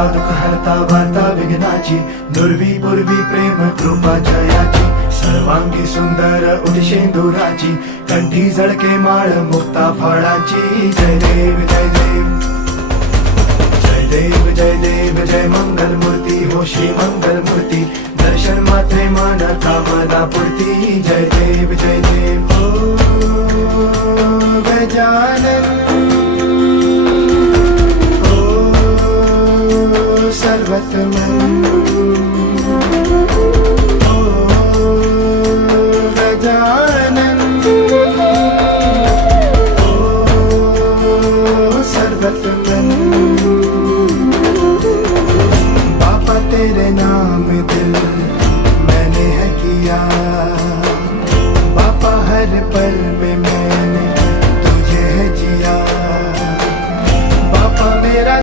हरता दुःख हरता वार्ता विघ्नाची, दुर्वी पूर्वी प्रेम कृपा जयाची, सर्वांगी सुंदर उदिशेंदुराची, कंठी झळके माळ मुक्ता फळाची. जय देव जय देव जय देव जय देव जय मंगल मूर्ती हो श्री मंगल मूर्ती, दर्शन मात्रे मन कामना पूर्ती. जय देव जय देव हो गजानन सर्वतमन